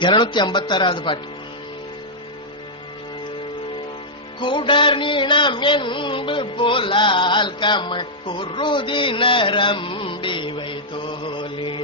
இருநூத்தி ஐம்பத்தாறாவது பாட்டு. குடர் நீளம் என்பு போலால் கமக்குருதி நரம்பிவை தோலே.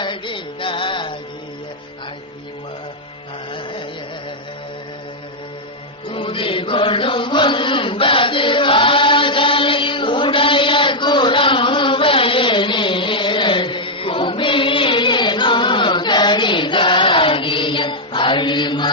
கும்பிழினிதும் கடிதாகிய துதி கொடும் ஒன்பது வாசல உடைய குரம்பையனீரள் கும்பிழினும் கடிதாகிய அடிமா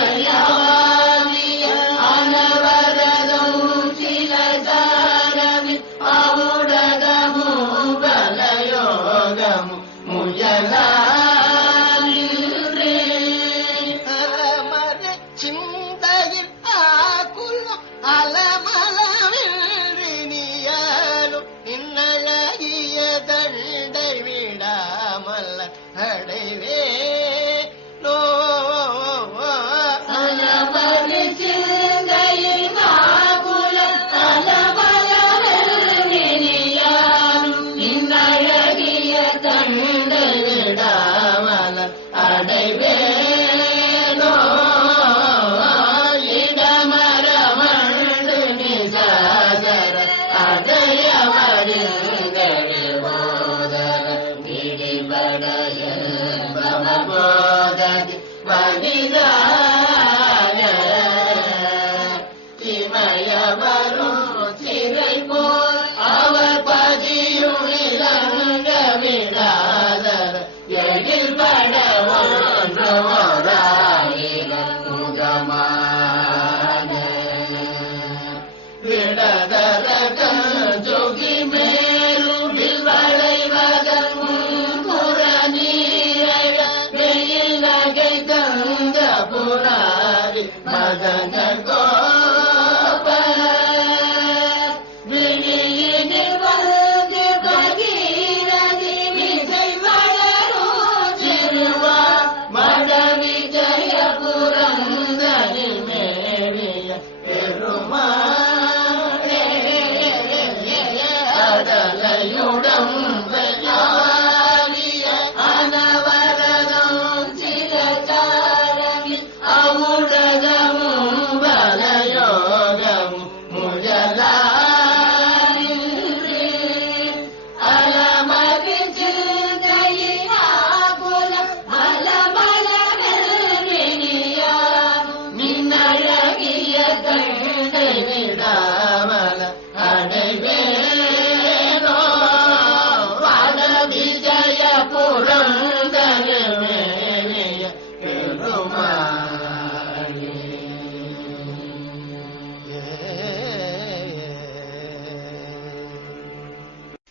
Hallelujah.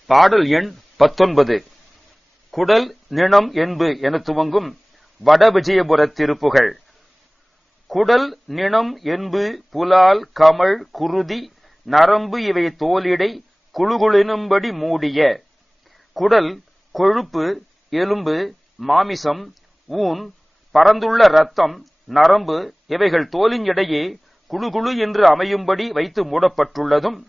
பாடல் எண் பத்தொன்பது. குடல் நிணம் என்பு என துவங்கும் வட விஜயபுர திருப்புகள். குடல் நிணம் என்பு புலால் கமல் குருதி நரம்பு இவை தோலிடை குழுகுளினும்படி மூடிய. குடல் கொழுப்பு எலும்பு மாமிசம் ஊன் பரந்துள்ள ரத்தம் நரம்பு இவைகள் தோலின் இடையே குழுகுழு என்று அமையும்படி வைத்து மூடப்பட்டுள்ளதும்.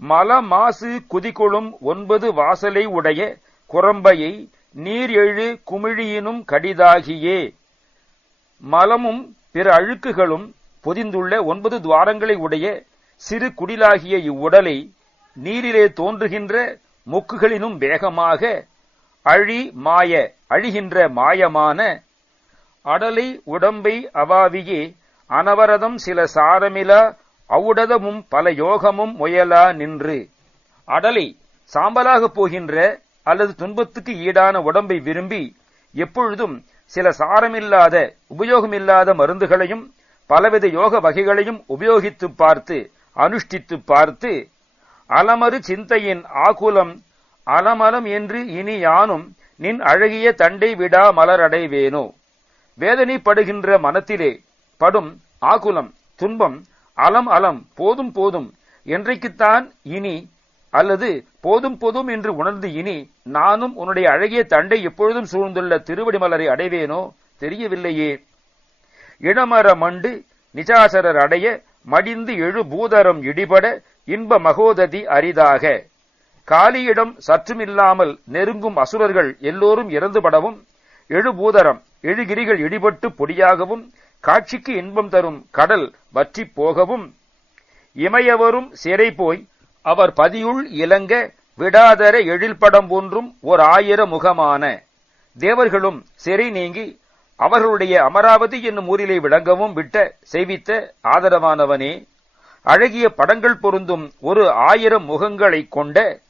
மல மாசு குதிகொளும் ஒன்பது வாசலை உடைய குரம்பையை நீர் எழு குமிழியினும் கடிதாகியே. மலமும் பிற அழுக்குகளும் பொதிந்துள்ள ஒன்பது துவாரங்களை உடைய சிறு குடிலாகிய இவ்வுடலை நீரிலே தோன்றுகின்ற மொக்குகளினும் வேகமாக அழி மாய அழிகின்ற மாயமான அடலை உடம்பை அவாவியே அனவரதம் சில சாரமிலா அவ்வுடதமும் பல யோகமும் முயலா நின்று. அடலை சாம்பலாகப் போகின்ற அல்லது துன்பத்துக்கு ஈடான உடம்பை விரும்பி எப்பொழுதும் சில சாரமில்லாத உபயோகமில்லாத மருந்துகளையும் பலவித யோக வகைகளையும் உபயோகித்துப் பார்த்து அனுஷ்டித்துப் பார்த்து அலமறு சிந்தையின் ஆகுலம் அலமலம் என்று இனி யானும் நின் அழகிய தண்டை விடா மலரடைவேனோ. வேதனைப்படுகின்ற மனத்திலே படும் ஆகுலம் துன்பம் அலம் அலம் போதும் போதும். என்றைக்குத்தான் இனி அல்லது போதும் போதும் என்று உணர்ந்து இனி நானும் உன்னுடைய அழகிய தண்டை எப்பொழுதும் சூழ்ந்துள்ள திருவடி மலரை அடைவேனோ? தெரியவில்லையே. இளமர மண்டு நிஜாசரர் அடைய மடிந்து எழு பூதரம் இடிபட இன்ப மகோததி அரிதாக. காலியிடம் சற்றுமில்லாமல் நெருங்கும் அசுரர்கள் எல்லோரும் இறந்துபடவும் எழுபூதரம் எழுகிரிகள் இடிபட்டு பொடியாகவும் காட்சிக்கு இன்பம் தரும் கடல் வற்றிப் போகவும் இமையவரும் சிறை போய் அவர் பதியுள் இலங்க விடாதர எழில்படம் ஒன்றும் ஓர் ஆயிர முகமான. தேவர்களும் சிறை நீங்கி அவர்களுடைய அமராவதி என்னும் ஊரிலே விளங்கவும் விட்ட செய்வித்த ஆதரவானவனே. அழகிய படங்கள் பொருந்தும் ஒரு ஆயிரம் முகங்களைக் கொண்ட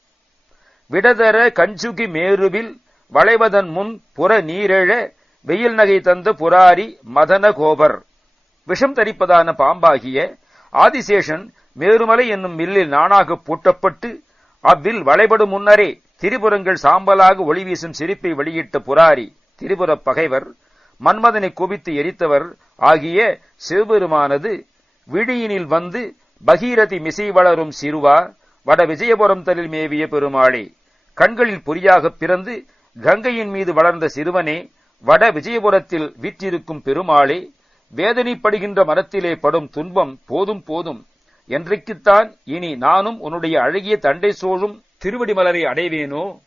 விடதர கஞ்சுகி மேருவில் வளைவதன் முன் புற நீரெழ வெயில் நகை தந்த புராரி மதன கோபர் விஷம் தரிப்பதான பாம்பாகிய ஆதிசேஷன் மேருமலை என்னும் மில்லில் நானாக பூட்டப்பட்டு அவ்வில் வளைபடும் முன்னரே திரிபுரங்கள் சாம்பலாக ஒளி வீசும் சிரிப்பை வெளியிட்ட புராரி திரிபுரப் பகைவர் மன்மதனை குவித்து எரித்தவர் ஆகிய சிவபெருமானது விழியினில் வந்து பகீரதி மிசை வளரும் சிறுவா வட விஜயபுரம் தலில் மேவிய பெருமாளே. கண்களில் பொறியாகப் பிறந்து கங்கையின் மீது வளர்ந்த சிறுவனே வட விஜயபுரத்தில் வீற்றிருக்கும் பெருமாளே வேதனைப்படுகின்ற மரத்திலே படும் துன்பம் போதும் போதும். என்றைக்குத்தான் இனி நானும் உன்னுடைய அழகிய தண்டை சோழும் திருவடிமலரை அடைவேனோ?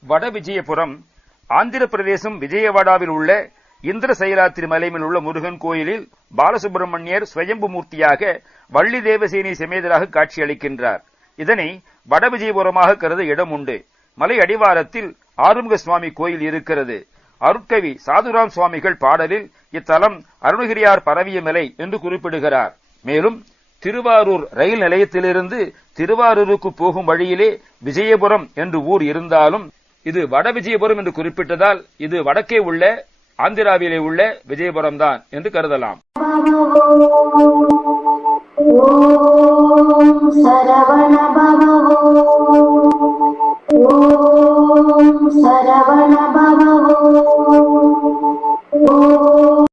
வட விஜயபுரம் ஆந்திர பிரதேசம் விஜயவாடாவில் உள்ள இந்திர சைலாத்திரி மலையில் உள்ள முருகன் கோயிலில் பாலசுப்பிரமணியர் ஸ்வயம்பு மூர்த்தியாக வள்ளி தேவசேனி சமேதராக காட்சியளிக்கின்றார் இதனை வட விஜயபுரமாக கருத இடம் உண்டு. மலை அடிவாரத்தில் ஆறுமுக சுவாமி கோயில் இருக்கிறது. அருட்கவி சாதுராம் சுவாமிகள் பாடலில் இத்தலம் அருணகிரியார் பரவிய மலை என்று குறிப்பிடுகிறார். மேலும் திருவாரூர் ரயில் நிலையத்திலிருந்து திருவாரூருக்கு போகும் வழியிலே விஜயபுரம் என்று ஊர் இருந்தாலும் இது வட விஜயபுரம் என்று குறிப்பிட்டதால் இது வடக்கே உள்ள ஆந்திராவிலே உள்ள விஜயபுரம் தான் என்று கருதலாம். ॐ